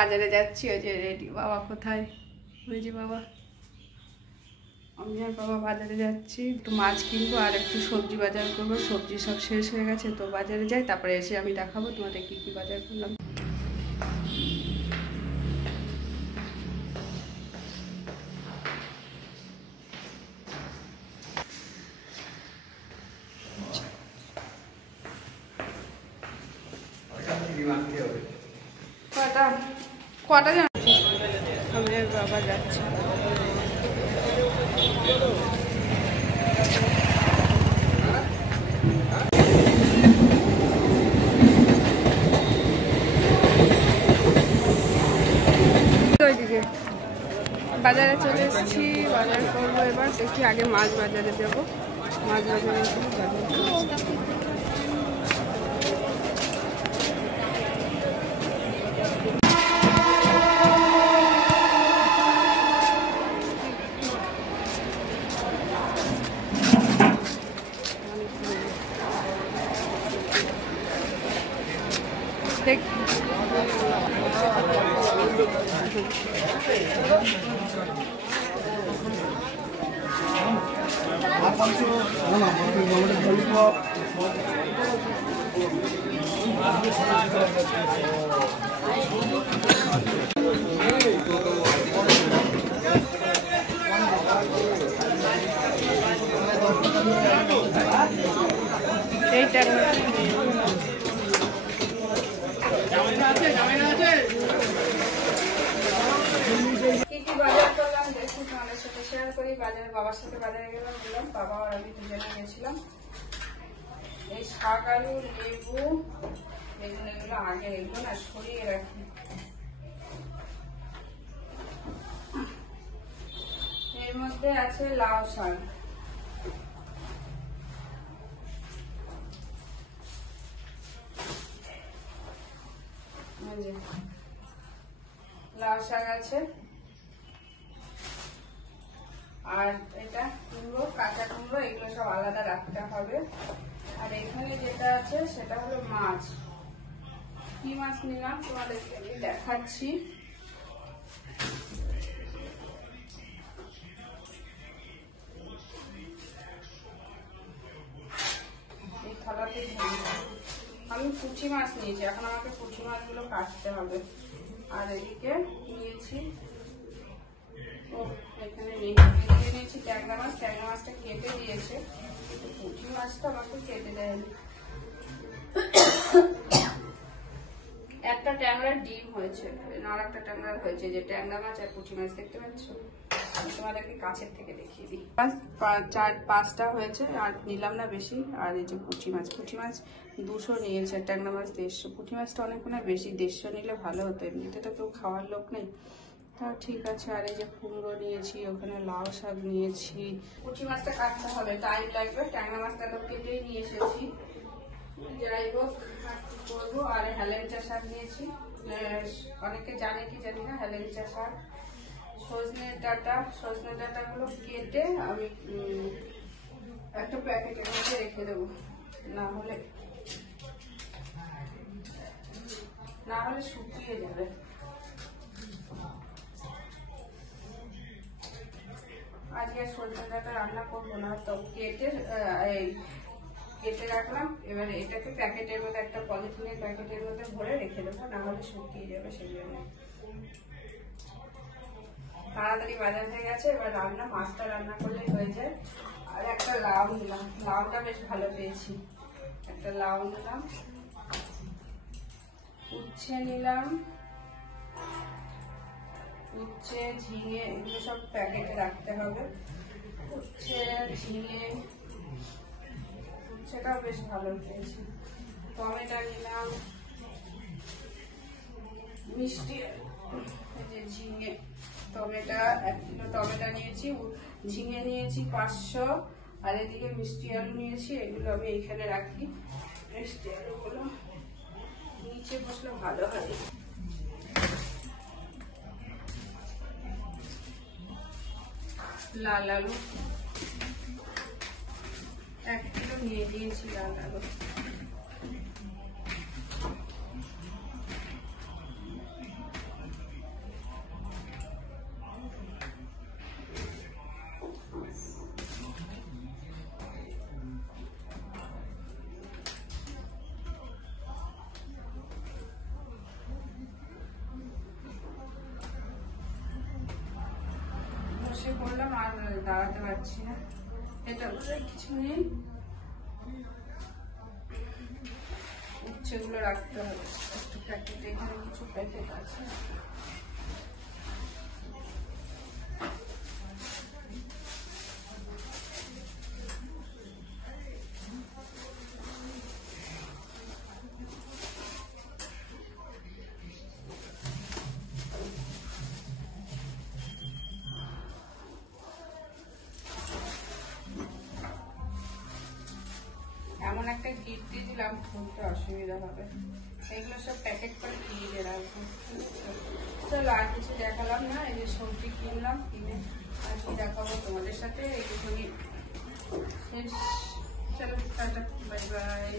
বাজারে যাচ্ছি, ওই যে রেডি। বাবা কোথায়? ওই যে বাবা। আমি আর বাবা বাজারে যাচ্ছি, একটু মাছ কিনবো আর একটু সবজি বাজার করবো। সবজি সব শেষ হয়ে গেছে, তো বাজারে যাই, তারপরে এসে আমি দেখাবো তোমাদের কি কি বাজার করলাম। কটা কটা যাচ্ছি, আমি আর বাবা যাচ্ছি। ওইদিকে বাজারে চলে এসেছি, বাজার করবো এবার। দেখি আগে মাছ বাজারে যাবো, মাছ বাজারে এইটা শেয়ার করি। বাজারে বাবার সাথে বাজারে গেলাম, বললাম বাবা আর আমি দুজনে গেছিলাম। এই শাক, আলু, লেবু, বেগুন, এগুলো আগে এগুলো না সরিয়ে রাখি। এর মধ্যে আছে লাউ শাক, লাউ শাক আছে। আর এটা কুমড়ো, কাঁচা কুমড়ো, এগুলো সব আলাদা রাখতে হবে। আর এখানে যেটা আছে সেটা হলো মাছ। কি মাছ নিলাম তোমাদেরকে আমি দেখাচ্ছি। এই থালাতে আমি পুঁটি মাছ নিয়েছি, এখন আমাকে পুঁটি মাছগুলো কাটতে হবে। আর এদিকে নিয়েছি, এখানে নিয়েছি ট্যাংরা মাছ। ট্যাংরা মাছটা কেটে দিয়েছে, পুঁটি মাছটা আমাকে কেটে দেয়নি। একটা ট্যাংরার ডিম হয়েছে, আর একটা ট্যাংরার হয়েছে, যে ট্যাংরা মাছ আর পুঁটি মাছ দেখতে পাচ্ছ। তোমাদেরকে কাছের থেকে দেখিয়ে দিই। 4-5টা হয়েছে, আর নিলাম না বেশি। আর এই যে পুঁটি মাছ 200 নিয়েছে, ট্যাংরা মাছ 150। পুঁটি মাছটা অনেক মনে হয় বেশি, 150 নিলে ভালো হতো। এমনিতে তো কেউ খাওয়ার লোক নেই, তা ঠিক আছে। আর এই যে কুমড়ো নিয়েছি, ওখানে লাউ শাক নিয়েছি। পুঁটি মাছটা কাটতে হবে, টাইম লাগবে। ট্যাংরা মাছটা তো কেটেই নিয়ে এসেছি, যাই হোক করবো। আর হেলেঞ্চা শাক নিয়েছি, অনেকে জানে কি জানি না হেলেঞ্চা শাক। সজনে ডাঁটাগুলো কেটে আমি একটা প্যাকেটের মধ্যে রেখে দেবো, না হলে শুকিয়ে যাবে। আজকে সজনে ডাঁটা রান্না করবো না, তো কেটে রাখলাম। এবার এটাকে প্যাকেটের মধ্যে, একটা পলিথিনের প্যাকেটের মধ্যে ভরে রেখে দেবো, না হলে শুকিয়ে যাবে। সেই জন্য তাড়াতাড়ি বাজার হয়ে গেছে। এবার মাছটা রান্না করলে হয়ে যায়। আর একটা লাউ নিলাম, লাউটা বেশ ভালো পেয়েছি। একটা লাউ নিলাম, উচ্ছে নিলাম, উচ্ছে, ঝিঙে, এগুলো সব প্যাকেটে রাখতে হবে। উচ্ছে, ঝিঙে, উচ্ছেটাও বেশ ভালো পেয়েছি। টমেটো নিলাম, মিষ্টি, যে ঝিঙে, টমেটো 1 কিলো টমেটো নিয়েছি, ঝিঙে নিয়েছি 500, আর এদিকে মিষ্টি আলু নিয়েছি। এগুলো আমি এখানে রাখি, মিষ্টি আলুগুলো নিচে বসলে ভালো হয়। লাল আলু 1 কিলো নিয়ে দিয়েছি, লাল আলু। বসে পড়লাম আর দাঁড়াতে পারছি না। এটা বলে কিছু নেই, উচ্ছেগুলো রাখতে হবে। একটু প্যাকেট, এখানে কিছু প্যাকেট আছে। এমন একটা গিফট দিয়ে দিলাম, খুলতে অসুবিধা হবে। এগুলো সব প্যাকেট করে ফ্রিজে রাখবো। চলো আর কিছু দেখালাম না। এই যে সবজি কিনলাম, কিনে আর কি দেখাবো তোমাদের সাথে, এইটুকুনি শেষ। চলো টাটা, বাই বাই।